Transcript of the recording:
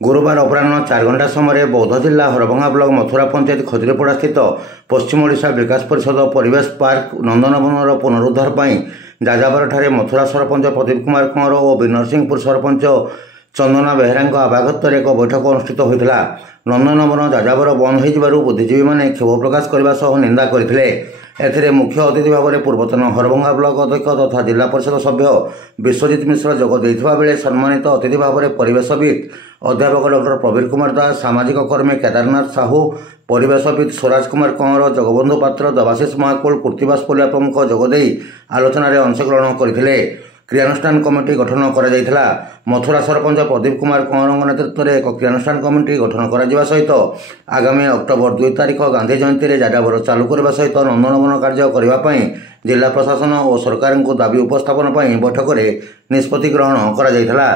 गुरुवार अपराह 4 घंटा समय बौद्ध जिला हरभंगा ब्लॉक मथुरा पंचायत खजुरीपड़ा स्थित पश्चिम ओडिशा विकास परिषद परिवेश पार्क नंदनवन पुनरुद्धार पर जाजावर ठारे मथुरा सरपंच प्रदीप कुमार कंवर और बिनरसिंहपुर सरपंच चंदना बेहेरा आवागत एक बैठक अनुष्ठित होता। नंदनवन जाजावर बंद हो बुद्धिजीवी मैंने क्षोभ प्रकाश करने निंदा करते। एथिरे मुख्य अतिथि भाव में पूर्वतन हरभंगा ब्लॉक अध्यक्ष तथा जिला परिषद सभ्य विश्वजित मिश्र जोग देइथिबा बेले सम्मानित अतिथि भाव में परिवेशविद अध्यापक डॉक्टर प्रवीर कुमार दास, सामाजिक कर्मी केदारनाथ साहू, परिवेशविद स्वराज कुमार कंवर, जगबंधु पात्र, देवाशीष महाकुल, कृतिबास पोलिया प्रमुख जोगदे आलोचन अंशग्रहण करते। क्रियानुष्ठान कमिटी गठन करा। मथुरा सरपंच प्रदीप कुमार कंवर नेतृत्व में एक क्रियानुष्ठान कमिटी गठन करा सहित आगामी अक्टोबर 2 तारिख गांधी जयंती में जाजावर चालू करने सहित नंदनवन कार्य करने जिला प्रशासन और सरकार को दाबी उपस्थापन बैठक में निष्पत्ति ग्रहण करा।